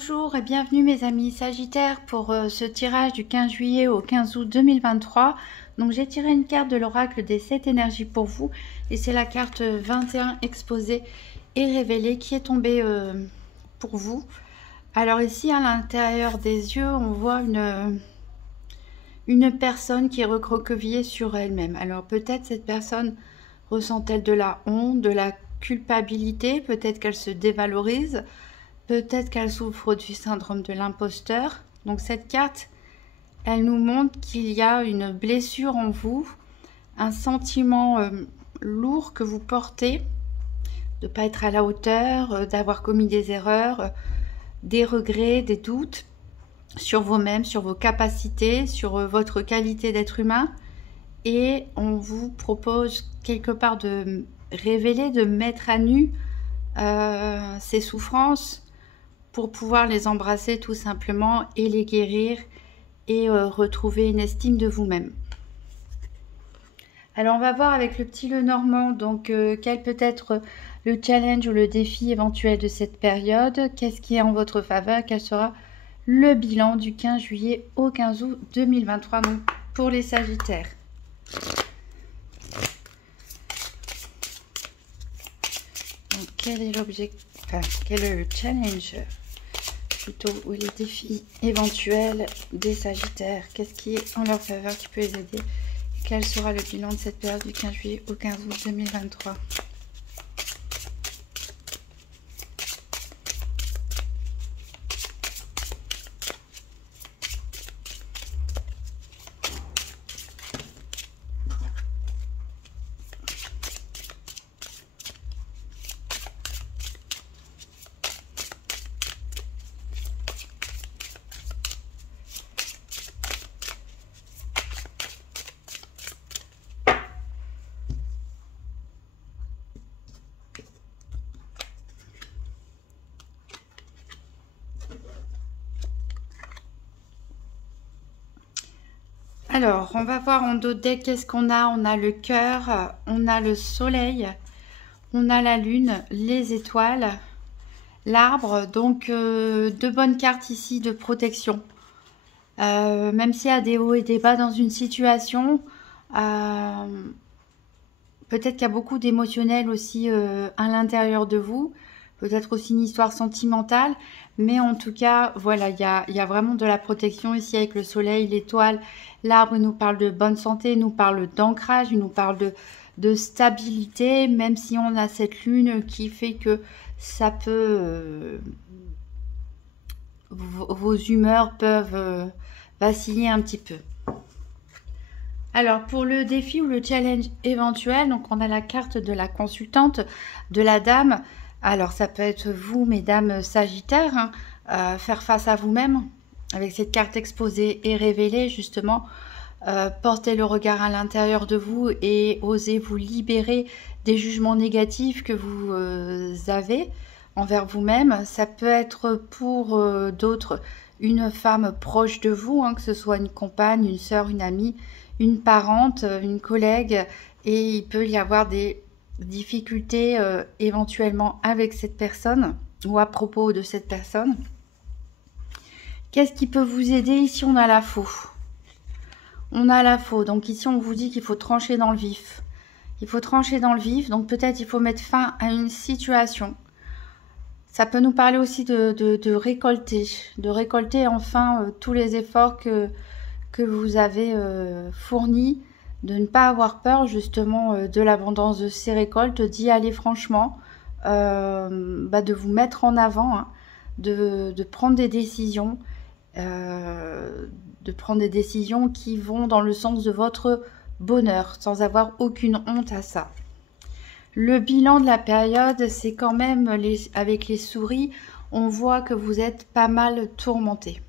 Bonjour et bienvenue mes amis Sagittaires pour ce tirage du 15 juillet au 15 août 2023. Donc j'ai tiré une carte de l'oracle des 7 énergies pour vous et c'est la carte 21 exposée et révélée qui est tombée pour vous. Alors ici à l'intérieur des yeux on voit une personne qui est recroquevillée sur elle-même. Alors peut-être cette personne ressent-elle de la honte, de la culpabilité, peut-être qu'elle se dévalorise. Peut-être qu'elle souffre du syndrome de l'imposteur. Donc cette carte, elle nous montre qu'il y a une blessure en vous, un sentiment lourd que vous portez, de ne pas être à la hauteur, d'avoir commis des erreurs, des regrets, des doutes sur vous-même, sur vos capacités, sur votre qualité d'être humain. Et on vous propose quelque part de révéler, de mettre à nu ces souffrances, pour pouvoir les embrasser tout simplement et les guérir et retrouver une estime de vous-même. Alors on va voir avec le petit Lenormand donc quel peut être le challenge ou le défi éventuel de cette période, qu'est-ce qui est en votre faveur, quel sera le bilan du 15 juillet au 15 août 2023 donc pour les Sagittaires. Donc, quel est l'objectif, enfin, quel est le challenge plutôt, ou les défis éventuels des Sagittaires, qu'est-ce qui est en leur faveur qui peut les aider et quel sera le bilan de cette période du 15 juillet au 15 août 2023. Alors, on va voir en dos de deck qu'est-ce qu'on a. On a le cœur, on a le soleil, on a la lune, les étoiles, l'arbre. Donc, de bonnes cartes ici de protection. Même s'il y a des hauts et des bas dans une situation, peut-être qu'il y a beaucoup d'émotionnel aussi à l'intérieur de vous. Peut-être aussi une histoire sentimentale. Mais en tout cas, voilà, il y a vraiment de la protection ici avec le soleil, l'étoile. L'arbre nous parle de bonne santé, nous parle d'ancrage, il nous parle de stabilité. Même si on a cette lune qui fait que ça peut... vos humeurs peuvent vaciller un petit peu. Alors, pour le défi ou le challenge éventuel, donc on a la carte de la consultante, de la dame. Alors, ça peut être vous, mesdames Sagittaires, hein, faire face à vous-même avec cette carte exposée et révélée, justement. Portez le regard à l'intérieur de vous et osez vous libérer des jugements négatifs que vous avez envers vous-même. Ça peut être pour d'autres une femme proche de vous, hein, que ce soit une compagne, une sœur, une amie, une parente, une collègue, et il peut y avoir des difficultés éventuellement avec cette personne ou à propos de cette personne. Qu'est-ce qui peut vous aider? Ici on a la faux. On a la faux, donc ici on vous dit qu'il faut trancher dans le vif. Il faut trancher dans le vif, donc peut-être il faut mettre fin à une situation. Ça peut nous parler aussi de récolter enfin tous les efforts que vous avez fournis, de ne pas avoir peur justement de l'abondance de ces récoltes, d'y aller franchement, de vous mettre en avant, hein, de prendre des décisions, qui vont dans le sens de votre bonheur, sans avoir aucune honte à ça. Le bilan de la période, c'est quand même, avec les souris, on voit que vous êtes pas mal tourmenté.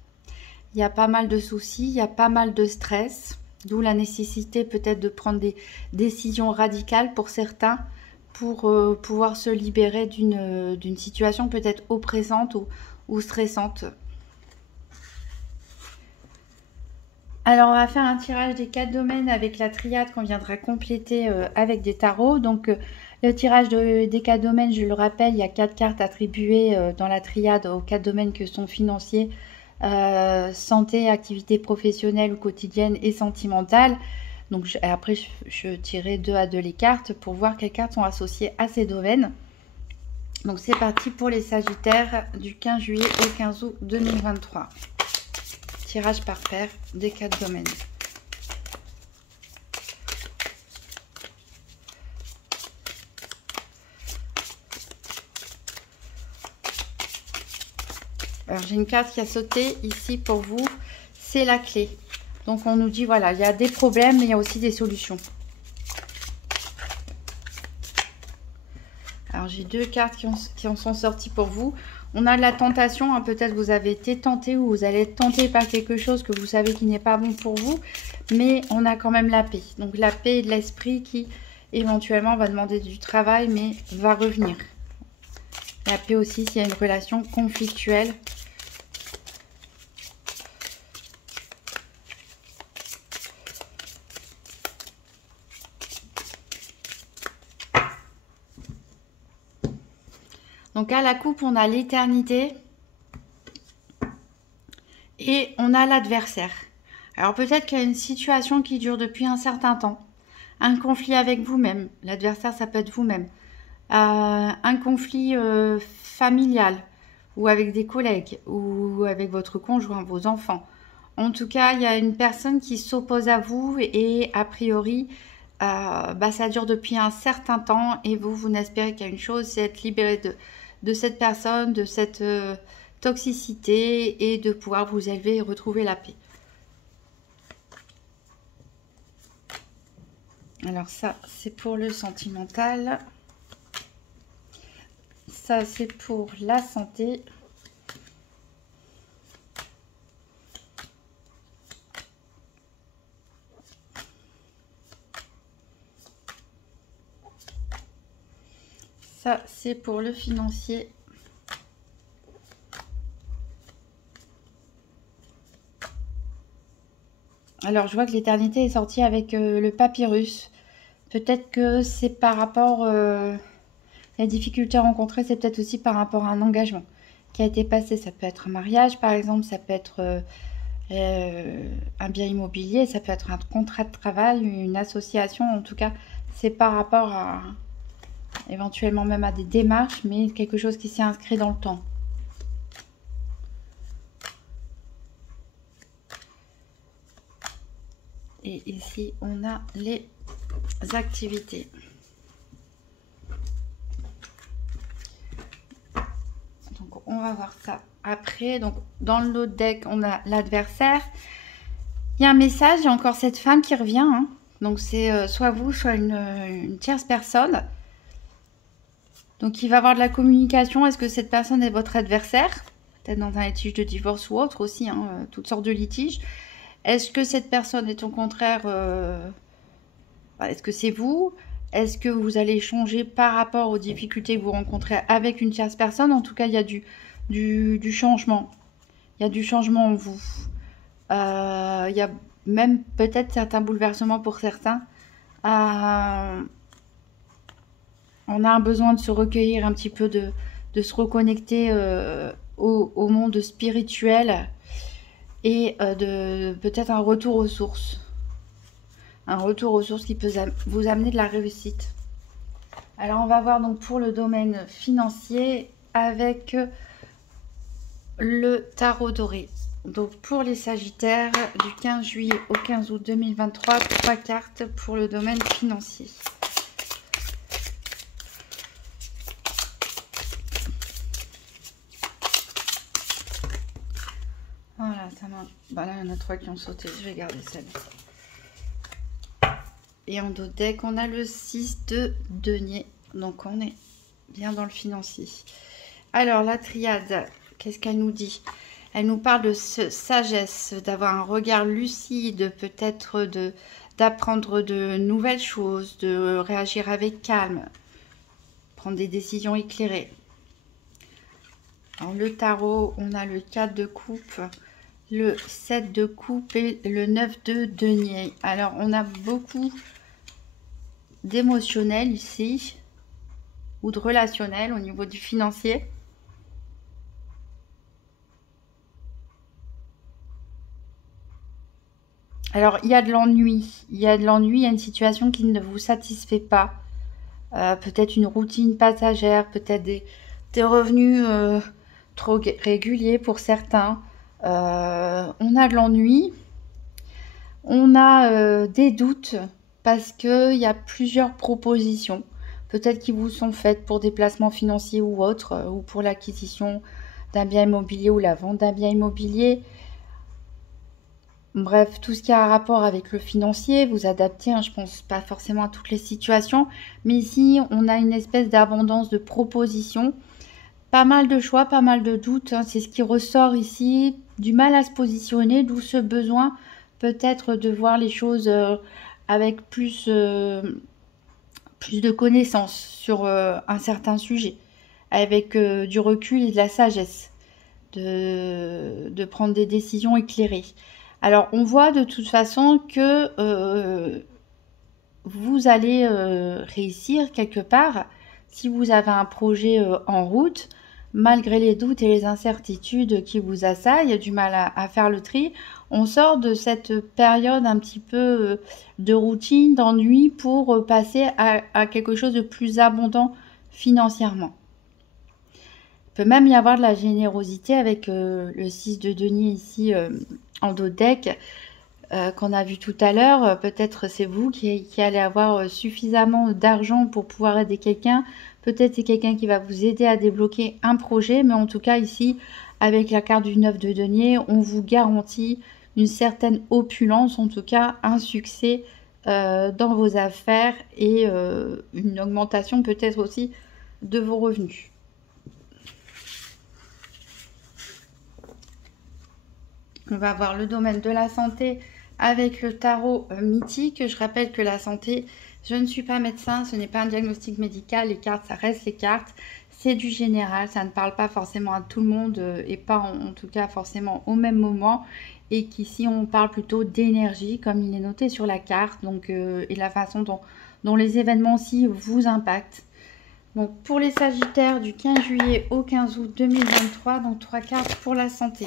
Il y a pas mal de soucis, il y a pas mal de stress, d'où la nécessité peut-être de prendre des décisions radicales pour certains, pour pouvoir se libérer d'une situation peut-être oppressante ou stressante. Alors, on va faire un tirage des 4 domaines avec la triade qu'on viendra compléter avec des tarots. Donc, Le tirage des 4 domaines, je le rappelle, il y a 4 cartes attribuées dans la triade aux 4 domaines que sont financiers, santé, activité professionnelle ou quotidienne et sentimentale. Donc après, je tirerai 2 à 2 les cartes pour voir quelles cartes sont associées à ces domaines. Donc c'est parti pour les Sagittaires du 15 juillet au 15 août 2023. Tirage par paire des 4 domaines. Alors j'ai une carte qui a sauté ici pour vous, c'est la clé. Donc on nous dit voilà, il y a des problèmes mais il y a aussi des solutions. Alors j'ai 2 cartes qui en sont sorties pour vous. On a de la tentation, hein, peut-être vous avez été tenté ou vous allez être tenté par quelque chose que vous savez qui n'est pas bon pour vous. Mais on a quand même la paix. Donc la paix de l'esprit qui éventuellement va demander du travail mais va revenir. La paix aussi s'il y a une relation conflictuelle. Donc à la coupe, on a l'éternité et on a l'adversaire. Alors peut-être qu'il y a une situation qui dure depuis un certain temps. Un conflit avec vous-même. L'adversaire, ça peut être vous-même. Un conflit familial ou avec des collègues ou avec votre conjoint, vos enfants. En tout cas, il y a une personne qui s'oppose à vous et a priori, ça dure depuis un certain temps et vous n'espérez qu'à une chose, c'est être libéré de cette personne, de cette toxicité et de pouvoir vous élever et retrouver la paix. Alors ça, c'est pour le sentimental. Ça, c'est pour la santé. Ça, c'est pour le financier. Alors, je vois que l'éternité est sortie avec le papyrus. Peut-être que c'est par rapport... la difficulté rencontrée, c'est peut-être aussi par rapport à un engagement qui a été passé. Ça peut être un mariage, par exemple. Ça peut être un bien immobilier. Ça peut être un contrat de travail, une association. En tout cas, c'est par rapport à... éventuellement même à des démarches, mais quelque chose qui s'est inscrit dans le temps. Et ici, on a les activités. Donc, on va voir ça après. Donc, dans l'autre deck, on a l'adversaire. Il y a un message, il y a encore cette femme qui revient. Hein. Donc, c'est soit vous, soit une tierce personne. Donc, il va y avoir de la communication. Est-ce que cette personne est votre adversaire? Peut-être dans un litige de divorce ou autre aussi, hein, toutes sortes de litiges. Est-ce que cette personne est au contraire... est-ce que c'est vous? Est-ce que vous allez changer par rapport aux difficultés que vous rencontrez avec une tierce personne? En tout cas, il y a du changement. Il y a du changement en vous. Il y a même peut-être certains bouleversements pour certains. On a un besoin de se recueillir un petit peu, de se reconnecter au monde spirituel et de peut-être un retour aux sources. Un retour aux sources qui peut vous amener de la réussite. Alors, on va voir donc pour le domaine financier avec le tarot doré. Donc, pour les Sagittaires, du 15 juillet au 15 août 2023, 3 cartes pour le domaine financier. Voilà, ça marche. Bah là, il y en a 3 qui ont sauté. Je vais garder celle-là. Et en dos deck, on a le 6 de denier. Donc, on est bien dans le financier. Alors, la triade, qu'est-ce qu'elle nous dit? Elle nous parle de sagesse, d'avoir un regard lucide, peut-être d'apprendre de nouvelles choses, de réagir avec calme, prendre des décisions éclairées. Alors, le tarot, on a le 4 de coupe, le 7 de coupe et le 9 de denier. Alors, on a beaucoup d'émotionnel ici. ou de relationnel au niveau du financier. Alors, il y a de l'ennui. Il y a de l'ennui, il y a une situation qui ne vous satisfait pas. Peut-être une routine passagère, peut-être des revenus trop réguliers pour certains. On a de l'ennui. On a des doutes parce qu'il y a plusieurs propositions. Peut-être qui vous sont faites pour des placements financiers ou autres, ou pour l'acquisition d'un bien immobilier ou la vente d'un bien immobilier. Bref, tout ce qui a un rapport avec le financier, vous adaptez, hein, je pense pas forcément à toutes les situations, mais ici on a une espèce d'abondance de propositions, pas mal de choix, pas mal de doutes, hein, c'est ce qui ressort ici, du mal à se positionner, d'où ce besoin peut-être de voir les choses avec plus de connaissances sur un certain sujet, avec du recul et de la sagesse, de prendre des décisions éclairées. Alors, on voit de toute façon que vous allez réussir quelque part si vous avez un projet en route, malgré les doutes et les incertitudes qui vous assaillent, du mal à faire le tri. On sort de cette période un petit peu de routine, d'ennui pour passer à quelque chose de plus abondant financièrement. Il peut même y avoir de la générosité avec le 6 de denier ici en dos de deck qu'on a vu tout à l'heure. Peut-être c'est vous qui allez avoir suffisamment d'argent pour pouvoir aider quelqu'un. Peut-être c'est quelqu'un qui va vous aider à débloquer un projet. Mais en tout cas ici, avec la carte du 9 de denier, on vous garantit une certaine opulence, en tout cas un succès dans vos affaires et une augmentation peut-être aussi de vos revenus. On va voir le domaine de la santé avec le tarot mythique. Je rappelle que la santé, je ne suis pas médecin, ce n'est pas un diagnostic médical. Les cartes, ça reste les cartes. C'est du général, ça ne parle pas forcément à tout le monde et pas en tout cas forcément au même moment. Et qu'ici, on parle plutôt d'énergie, comme il est noté sur la carte, donc, et la façon dont les événements aussi vous impactent. Donc, pour les Sagittaires, du 15 juillet au 15 août 2023, donc 3 cartes pour la santé.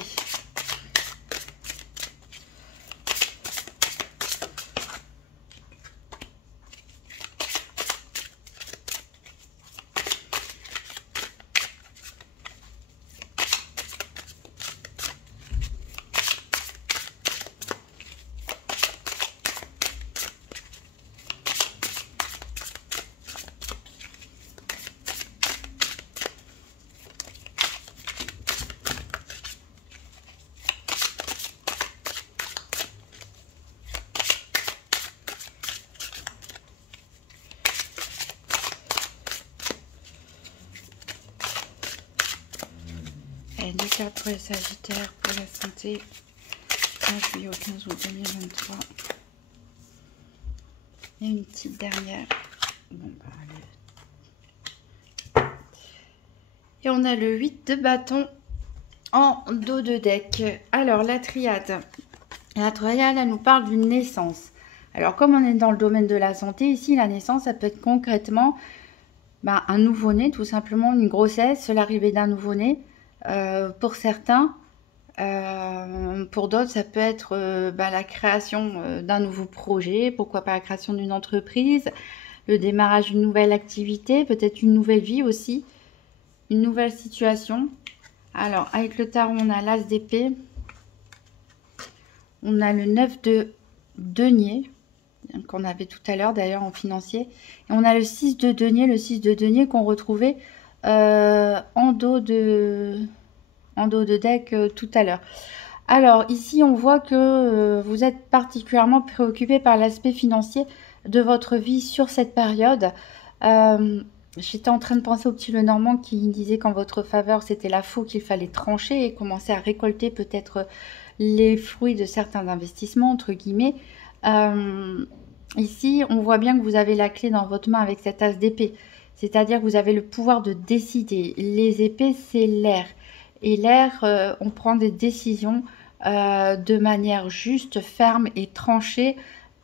Deux cartes pour les Sagittaires pour la santé, 15 juillet au 15 août 2023. Et une petite dernière. Bon, allez. Et on a le 8 de bâton en dos de deck. Alors, la triade. La triade, elle nous parle d'une naissance. Alors, comme on est dans le domaine de la santé, ici, la naissance, ça peut être concrètement un nouveau-né, tout simplement, une grossesse, l'arrivée d'un nouveau-né. Pour certains, pour d'autres, ça peut être la création d'un nouveau projet, pourquoi pas la création d'une entreprise, le démarrage d'une nouvelle activité, peut-être une nouvelle vie aussi, une nouvelle situation. Alors, avec le tarot, on a l'as d'épée, on a le 9 de denier, qu'on avait tout à l'heure d'ailleurs en financier, et on a le 6 de denier qu'on retrouvait en dos de deck tout à l'heure. Alors ici on voit que vous êtes particulièrement préoccupé par l'aspect financier de votre vie sur cette période. J'étais en train de penser au petit Lenormand qui disait qu'en votre faveur c'était la faux qu'il fallait trancher et commencer à récolter peut-être les fruits de certains investissements entre guillemets. Ici on voit bien que vous avez la clé dans votre main avec cet as d'épée. C'est-à-dire que vous avez le pouvoir de décider. Les épées, c'est l'air. Et l'air, on prend des décisions de manière juste, ferme et tranchée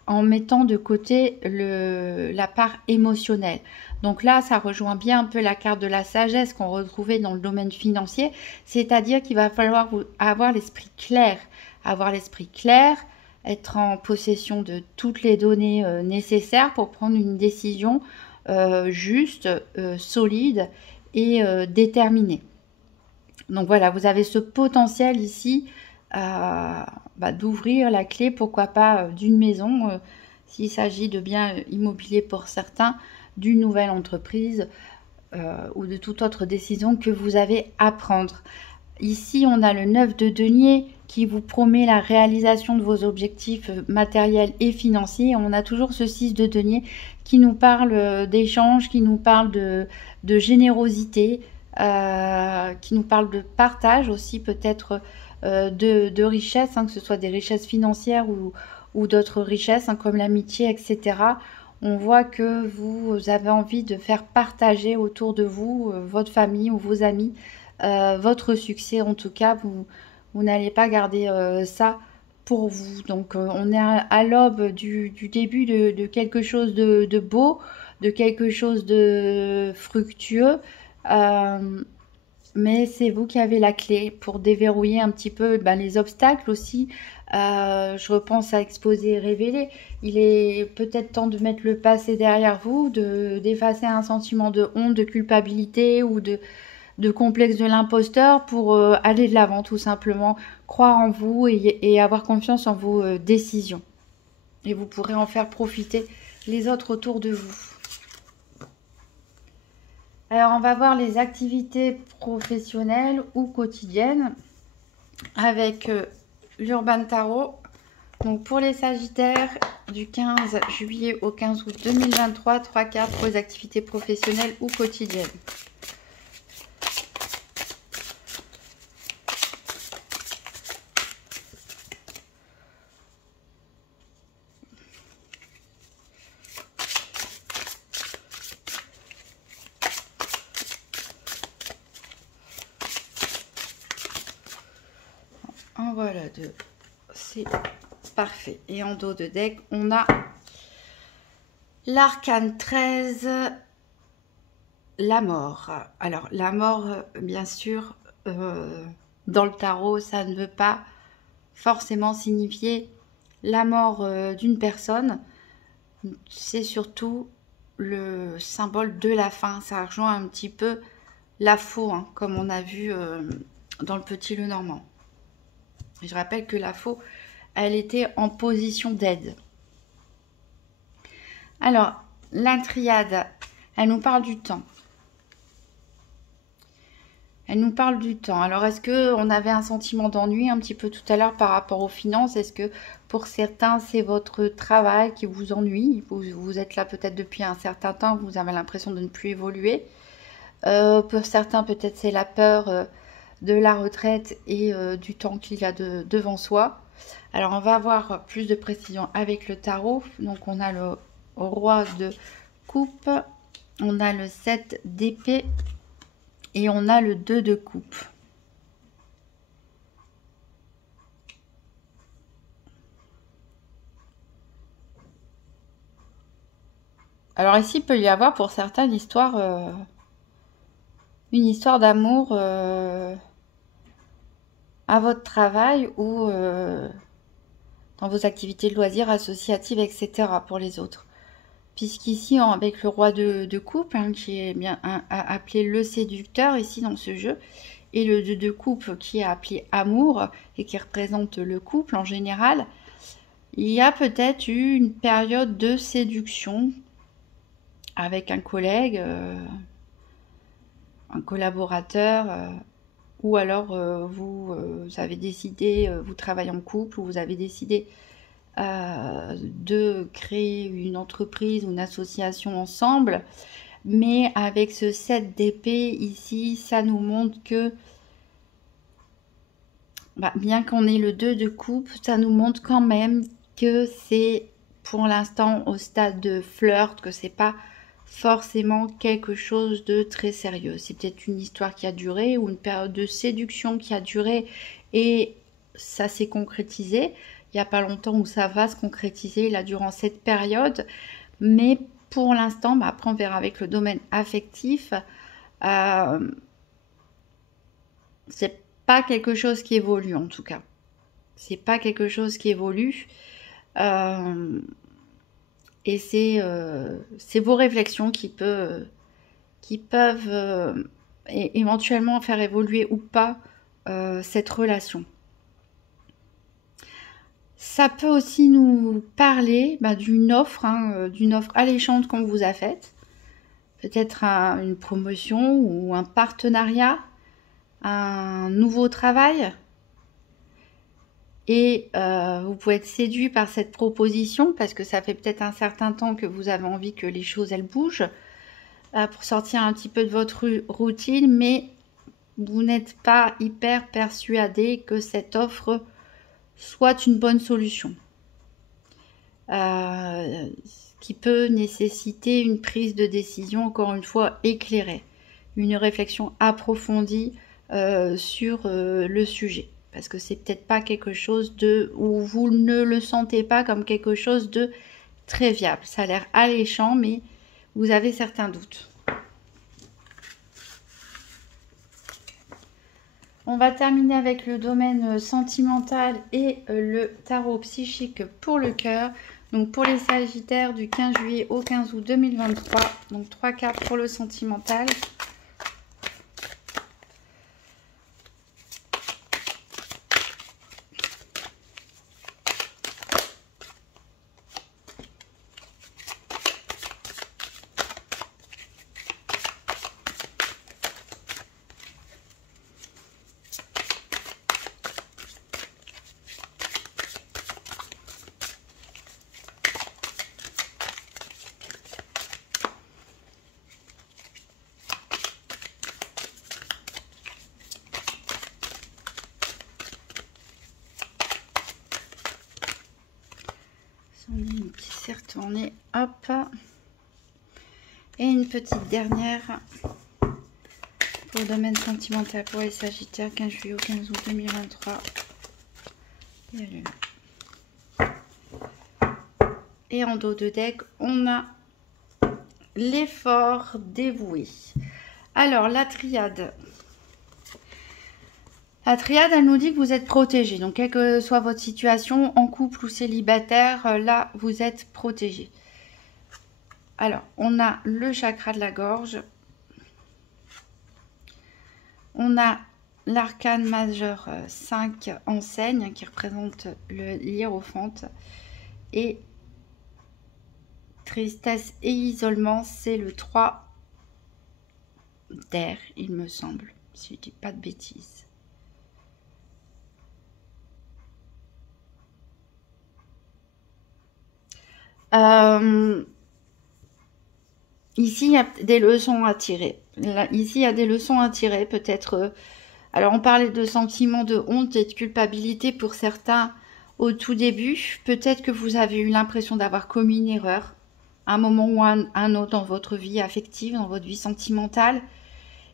en mettant de côté la part émotionnelle. Donc là, ça rejoint bien un peu la carte de la sagesse qu'on retrouvait dans le domaine financier, c'est-à-dire qu'il va falloir avoir l'esprit clair. Avoir l'esprit clair, être en possession de toutes les données nécessaires pour prendre une décision juste, solide et déterminée. Donc voilà, vous avez ce potentiel ici d'ouvrir la clé, pourquoi pas, d'une maison, s'il s'agit de biens immobiliers pour certains, d'une nouvelle entreprise ou de toute autre décision que vous avez à prendre. Ici, on a le 9 de denier qui vous promet la réalisation de vos objectifs matériels et financiers. On a toujours ce 6 de denier qui nous parle d'échange, qui nous parle de générosité, qui nous parle de partage aussi, peut-être de richesses, que ce soit des richesses financières ou d'autres richesses, comme l'amitié, etc. On voit que vous avez envie de faire partager autour de vous, votre famille ou vos amis, votre succès. En tout cas, vous n'allez pas garder ça pour vous. Donc, on est à l'aube du début de quelque chose de beau, de quelque chose de fructueux. Mais c'est vous qui avez la clé pour déverrouiller un petit peu les obstacles aussi. Je repense à Exposer et Révéler. Il est peut-être temps de mettre le passé derrière vous, d'effacer un sentiment de honte, de culpabilité ou de complexe de l'imposteur pour aller de l'avant, tout simplement. Croire en vous et avoir confiance en vos décisions. Et vous pourrez en faire profiter les autres autour de vous. Alors, on va voir les activités professionnelles ou quotidiennes avec l'Urban Tarot. Donc, pour les Sagittaires, du 15 juillet au 15 août 2023, 3 cartes pour les activités professionnelles ou quotidiennes. En voilà deux, c'est parfait. Et en dos de deck, on a l'arcane 13, la mort. Alors, la mort, bien sûr, dans le tarot, ça ne veut pas forcément signifier la mort d'une personne. C'est surtout le symbole de la fin. Ça rejoint un petit peu la faux, comme on a vu dans le Petit Lenormand. Je rappelle que la faux, elle était en position d'aide. Alors, la triade, elle nous parle du temps. Elle nous parle du temps. Alors, est-ce qu'on avait un sentiment d'ennui un petit peu tout à l'heure par rapport aux finances? Est-ce que pour certains, c'est votre travail qui vous ennuie? Vous êtes là peut-être depuis un certain temps, vous avez l'impression de ne plus évoluer. Pour certains, peut-être c'est la peur de la retraite et du temps qu'il y a devant soi. Alors, on va avoir plus de précision avec le tarot. Donc, on a le roi de coupe, on a le 7 d'épée et on a le 2 de coupe. Alors ici, il peut y avoir pour certains une histoire d'amour à votre travail ou dans vos activités de loisirs, associatives, etc. pour les autres. Puisqu'ici, avec le roi de coupe, qui est bien appelé le séducteur ici dans ce jeu, et le 2 de coupe qui est appelé amour et qui représente le couple en général, il y a peut-être eu une période de séduction avec un collègue, un collaborateur, ou alors vous avez décidé, vous travaillez en couple, ou vous avez décidé de créer une entreprise ou une association ensemble. Mais avec ce 7 d'épée ici, ça nous montre que bien qu'on ait le 2 de coupe, ça nous montre quand même que c'est pour l'instant au stade de flirt, que c'est pas forcément quelque chose de très sérieux. C'est peut-être une histoire qui a duré ou une période de séduction qui a duré et ça s'est concrétisé. Il n'y a pas longtemps où ça va se concrétiser là durant cette période, mais pour l'instant, bah, après on verra avec le domaine affectif, c'est pas quelque chose qui évolue en tout cas. C'est pas quelque chose qui évolue. Et c'est vos réflexions qui peuvent éventuellement faire évoluer ou pas cette relation. Ça peut aussi nous parler d'une offre alléchante qu'on vous a faite. Peut-être une promotion ou un partenariat, un nouveau travail. Et vous pouvez être séduit par cette proposition parce que ça fait peut-être un certain temps que vous avez envie que les choses elles bougent pour sortir un petit peu de votre routine, mais vous n'êtes pas hyper persuadé que cette offre soit une bonne solution. Qui peut nécessiter une prise de décision, encore une fois, éclairée. Une réflexion approfondie sur le sujet. Parce que c'est peut-être pas quelque chose où vous ne le sentez pas comme quelque chose de très viable. Ça a l'air alléchant, mais vous avez certains doutes. On va terminer avec le domaine sentimental et le tarot psychique pour le cœur. Donc pour les Sagittaires du 15 juillet au 15 août 2023. Donc 3 cartes pour le sentimental. Qui s'est retourné, hop, et une petite dernière pour le domaine sentimental pour les Sagittaires 15 juillet au 15 août 2023 et en dos de deck on a l'effort dévoué. Alors la triade, elle nous dit que vous êtes protégé. Donc, quelle que soit votre situation, en couple ou célibataire, là, vous êtes protégé. Alors, on a le chakra de la gorge. On a l'arcane majeur 5 enseigne qui représente le hiérophante. Et tristesse et isolement, c'est le 3 d'air, il me semble, si je ne dis pas de bêtises. Ici, il y a des leçons à tirer. Là, ici, il y a des leçons à tirer, peut-être. Alors, on parlait de sentiments de honte et de culpabilité pour certains au tout début. Peut-être que vous avez eu l'impression d'avoir commis une erreur à un moment ou à un autre dans votre vie affective, dans votre vie sentimentale,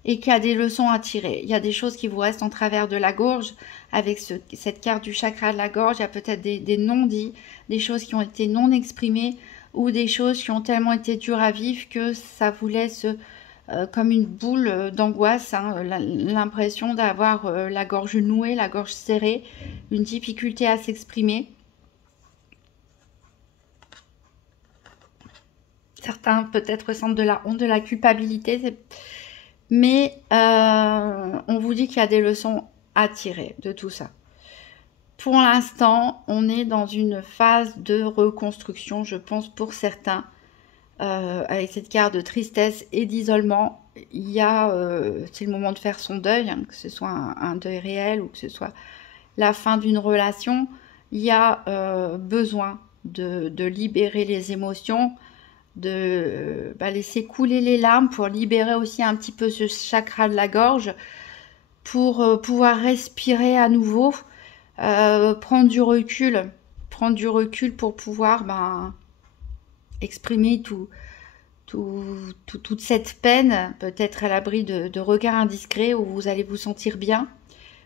et qu'il y a des leçons à tirer. Il y a des choses qui vous restent en travers de la gorge. Avec cette carte du chakra de la gorge, il y a peut-être des non-dits, des choses qui ont été non exprimées ou des choses qui ont tellement été dures à vivre que ça vous laisse comme une boule d'angoisse, hein, l'impression d'avoir la gorge nouée, la gorge serrée, une difficulté à s'exprimer. Certains peut-être ressentent de la honte, de la culpabilité, mais on vous dit qu'il y a des leçons à tirer de tout ça. Pour l'instant, on est dans une phase de reconstruction, je pense, pour certains. Avec cette carte de tristesse et d'isolement, il y a, c'est le moment de faire son deuil, hein, que ce soit un deuil réel ou que ce soit la fin d'une relation. Il y a besoin de libérer les émotions, de laisser couler les larmes pour libérer aussi un petit peu ce chakra de la gorge, pour pouvoir respirer à nouveau, prendre du recul pour pouvoir exprimer toute cette peine, peut-être à l'abri de regards indiscrets où vous allez vous sentir bien.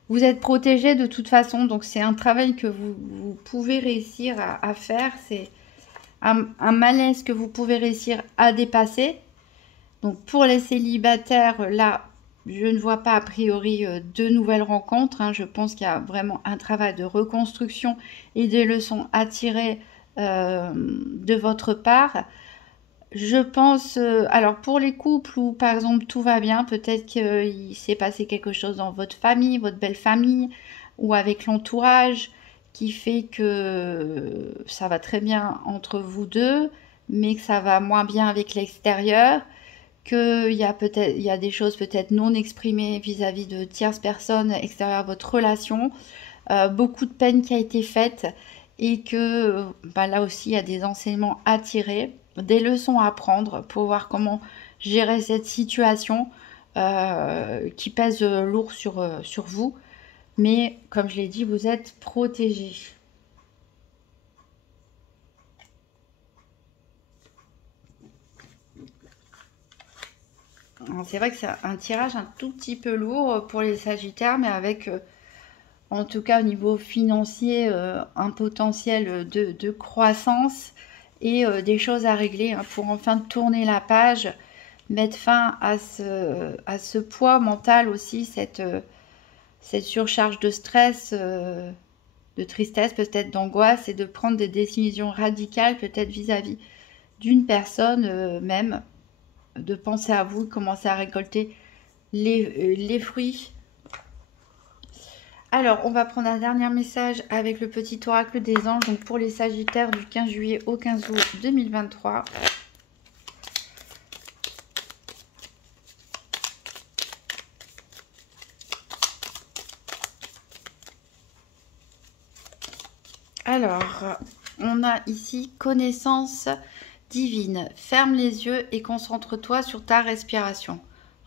Vous êtes protégé de toute façon, donc c'est un travail que vous pouvez réussir à faire. C'est un malaise que vous pouvez réussir à dépasser. Donc pour les célibataires, là, je ne vois pas a priori de nouvelles rencontres. Hein. Je pense qu'il y a vraiment un travail de reconstruction et des leçons à tirer de votre part. Je pense, alors pour les couples où par exemple tout va bien, peut-être qu'il s'est passé quelque chose dans votre famille, votre belle famille, ou avec l'entourage, qui fait que ça va très bien entre vous deux, mais que ça va moins bien avec l'extérieur, qu'il y a peut-être, il y a des choses peut-être non exprimées vis-à-vis de tierces personnes extérieures à votre relation, beaucoup de peine qui a été faite, et que bah, là aussi il y a des enseignements à tirer, des leçons à prendre pour voir comment gérer cette situation qui pèse lourd sur vous. Mais comme je l'ai dit, vous êtes protégé. C'est vrai que c'est un tirage un tout petit peu lourd pour les Sagittaires, mais avec, en tout cas au niveau financier, un potentiel de croissance et des choses à régler hein, pour enfin tourner la page, mettre fin à ce poids mental aussi, cette surcharge de stress, de tristesse, peut-être d'angoisse, et de prendre des décisions radicales, peut-être vis-à-vis d'une personne même, de penser à vous, commencer à récolter les fruits. Alors, on va prendre un dernier message avec le petit oracle des anges, donc pour les Sagittaires du 15 juillet au 15 août 2023. Alors, on a ici connaissance divine. Ferme les yeux et concentre-toi sur ta respiration.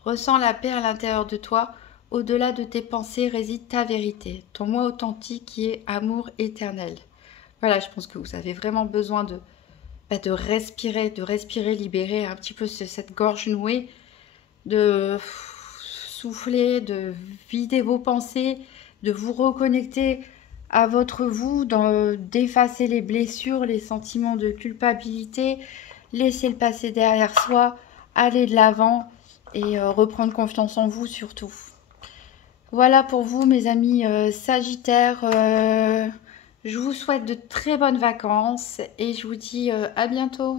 Ressens la paix à l'intérieur de toi. Au-delà de tes pensées réside ta vérité, ton moi authentique qui est amour éternel. Voilà, je pense que vous avez vraiment besoin de respirer, libérer un petit peu cette gorge nouée, de souffler, de vider vos pensées, de vous reconnecter à votre vous, d'effacer les blessures, les sentiments de culpabilité, laisser le passé derrière soi, aller de l'avant et reprendre confiance en vous surtout. Voilà pour vous mes amis Sagittaires, je vous souhaite de très bonnes vacances et je vous dis à bientôt.